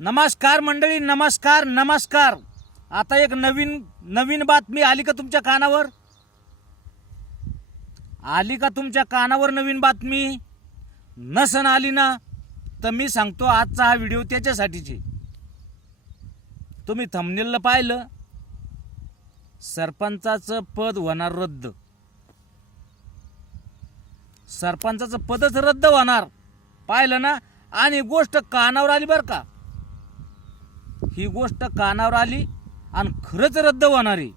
नमस्कार मंडळी नमस्कार नमस्कार. आता एक नवीन नवीन बातमी आली का तुमच्या कानावर? आली का तुमच्या कानावर नवीन बातमी? नसन आली ना तर मी सांगतो आजचा हा व्हिडिओ त्याच्यासाठीचे. तुम्ही थंबनेलला पाहिलं सरपंचाचं पद होणार रद्द. सरपंचाचं पदच रद्द होणार. पाहिलं ना? आणि गोष्ट कानावर आली बरं का? ही गोष्ट कानावर आली आणि खरंच रद्द होणार. आहे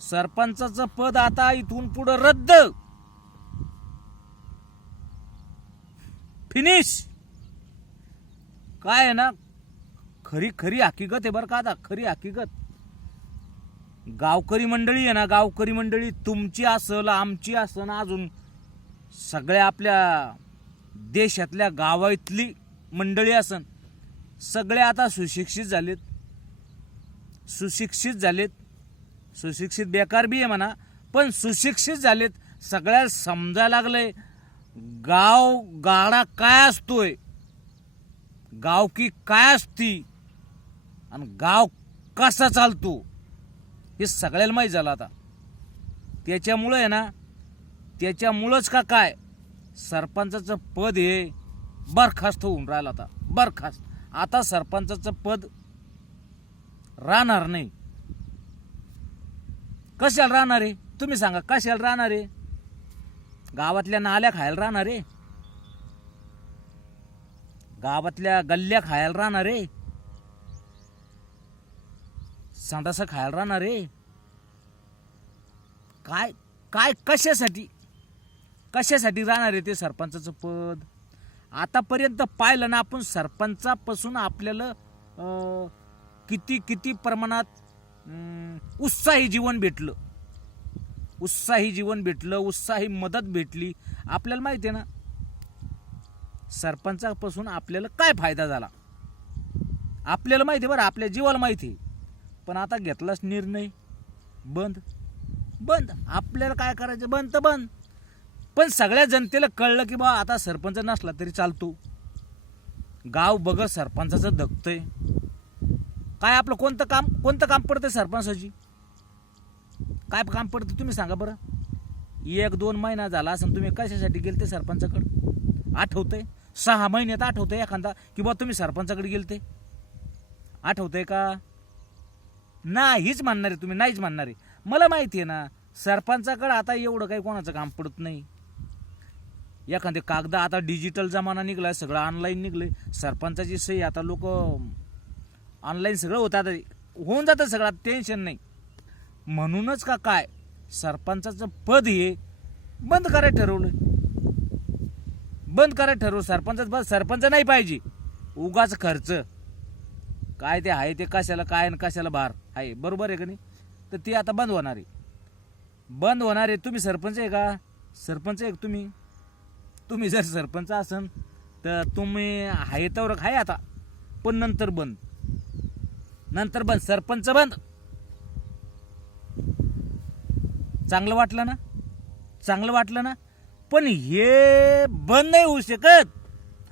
सरपंचाचं पद आता इथून पुढं रद्द. फिनिश काय आहे ना खरी खरी हकीकत आहे बरं का आता खरी हकीकत. गावकरी मंडळी आहे ना गावकरी मंडळी तुमची असल आमची असन अजून सगळ्या आपल्या देशातल्या गावातली मंडळी असन. सगळे आता सुशिक्षित झालेत. सुशिक्षित झालेत. सुशिक्षित बेकार बी आहे म्हणा पण सुशिक्षित झालेत. सगळ्याला समजायला लागलंय. गाव गाडा काय असतोय? गावकी काय असती? आणि गाव कसा चालतो? हे सगळ्याला माहीत झालं आता. त्याच्यामुळं आहे ना त्याच्यामुळंच का काय? सरपंचाचं पद हे बरखास्त होऊन राहिलं आता. बरखास्त. आता सरपंचाचं पद राहणार नाही. कशाला राहणार आहे? तुम्ही सांगा कशाला राहणार आहे? गावातल्या नाल्या खायला राहणार आहे? गावातल्या गल्ल्या खायला राहणार आहे? सांडासा खायला राहणार आहे? काय काय कशासाठी? कशासाठी राहणार आहे ते सरपंचाचं पद? आतापर्यंत पाहिलं ना आपण सरपंचापासून आपल्याला किती किती प्रमाणात उत्साही जीवन भेटलं. उत्साही जीवन भेटलं उत्साही मदत भेटली. आपल्याला माहिती आहे ना सरपंचापासून आपल्याला काय फायदा झाला? आपल्याला माहिती आहे बरं आपल्या जीवाला माहिती आहे. पण आता घेतलाच निर्णय बंद. बंद. आपल्याला काय करायचं? बंद तर बंद. पण सगळ्या जनतेला कळलं की बा आता सरपंच नसला तरी चालतो. गाव बघत सरपंचाचं धकतंय काय आपलं कोणतं काम कोणतं काम पडतं सरपंचाची? काय काम पडतं तुम्ही सांगा बरं. एक दोन महिना झाला असं तुम्ही कशासाठी गेलते सरपंचाकडं? आठवतंय? सहा महिन्यात आठवतंय एखादा की बा तुम्ही सरपंचाकडे गेलते? आठवतंय का? नाहीच म्हणणारे आहे तुम्ही नाहीच म्हणणारे. आहे मला माहिती आहे ना सरपंचाकडं आता एवढं काही कोणाचं काम पडत नाही. एखादे कागद आता डिजिटल जमाना निघलाय सगळं ऑनलाईन निघलंय. सरपंचाची सही आता लोक ऑनलाईन सगळं होतं. आता होऊन जातं सगळं टेन्शन नाही. म्हणूनच का काय सरपंचाचं पद हे बंद करायला ठरवलं. बंद करायला ठरवलं. सरपंचाचं पद सरपंच नाही पाहिजे. उगाच खर्च. काय ते आहे ते कशाला काय आणि कशाला भार? आहे बरोबर आहे का नाही? तर ते आता बंद होणार आहे. बंद होणार आहे. तुम्ही सरपंच आहे का? सरपंच आहे का तुम्ही? तुम्ही जर सरपंच असन तर तुम्ही आहे तर आहे आता पण नंतर बंद. नंतर बंद सरपंच बंद. चांगलं वाटलं ना? चांगलं वाटलं ना? पण हे बंद नाही होऊ शकत.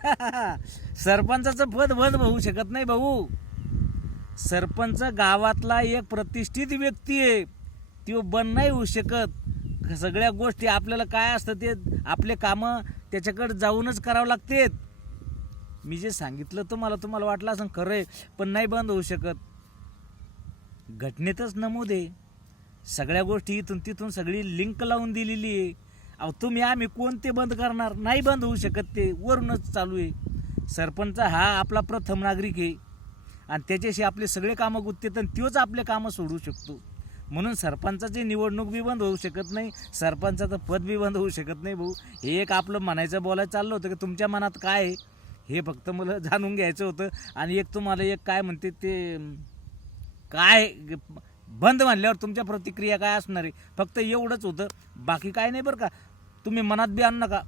सरपंचाचं पद बंद होऊ शकत नाही भाऊ. सरपंच गावातला एक प्रतिष्ठित व्यक्ती आहे तो बंद नाही होऊ शकत. सगळ्या गोष्टी आपल्याला काय असतं ते आपले कामं त्याच्याकडे जाऊनच करावं लागते मी जे सांगितलं तुम्हाला तुम्हाला वाटलं असं खरं आहे पण नाही बंद होऊ शकत. घटनेतच नमूद आहे सगळ्या गोष्टी इथून तिथून सगळी लिंक लावून दिलेली आहे. अहो तुम्ही आम्ही कोणते बंद करणार? नाही बंद होऊ शकत ते. वरूनच चालू आहे. सरपंच हा आपला प्रथम नागरिक आहे. आणि त्याच्याशी आपले सगळे कामं गुत्तेत आणि तोच आपले कामं सोडू शकतो. म्हणून सरपंचाची निवडणूक बी बंद होऊ शकत नाही सरपंचाचं पद बी बंद होऊ शकत नाही भाऊ. हे एक आपलं म्हणायचं बोलायचं चाललं होतं की तुमच्या मनात काय आहे? हे फक्त मला जाणून घ्यायचं होतं. आणि एक तुम्हाला एक काय म्हणते ते काय बंद म्हणल्यावर तुमच्या प्रतिक्रिया काय असणार आहे? फक्त एवढंच होतं. बाकी काय नाही बरं का. तुम्ही मनात बी आणू नका.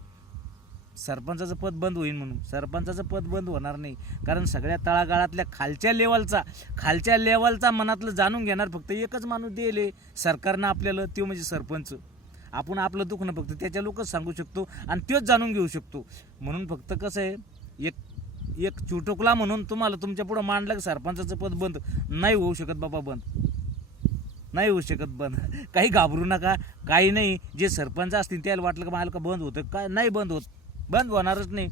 सरपंचाचं पद बंद होईल म्हणून. सरपंचाचं पद बंद होणार नाही. कारण सगळ्या तळागाळातल्या खालच्या लेवलचा खालच्या लेवलचा मनातलं जाणून घेणार फक्त एकच माणूस दिले सरकारनं आपल्याला तो म्हणजे सरपंच. आपण आपलं दुखणं फक्त त्याच्या लोकच सांगू शकतो आणि तोच जाणून घेऊ शकतो. म्हणून फक्त कसं आहे एक एक चुटुकला म्हणून तुम्हाला तुमच्या पुढं मांडलं की सरपंचाचं पद बंद. नाही होऊ शकत बाबा बंद. नाही होऊ शकत बंद. काही घाबरू नका. काही नाही. जे सरपंच असतील त्याला वाटलं का मला का बंद होतं. काय? नाही बंद होत. बंद होणारच नाही.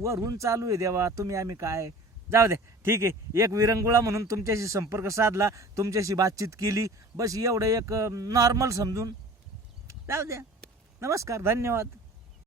वरून चालू आहे देवा तुम्ही आम्ही काय? जाऊ दे ठीक आहे. एक विरंगुळा म्हणून तुमच्याशी संपर्क साधला तुमच्याशी बातचीत केली. बस एवढं एक नॉर्मल समजून. जाऊ द्या. नमस्कार धन्यवाद.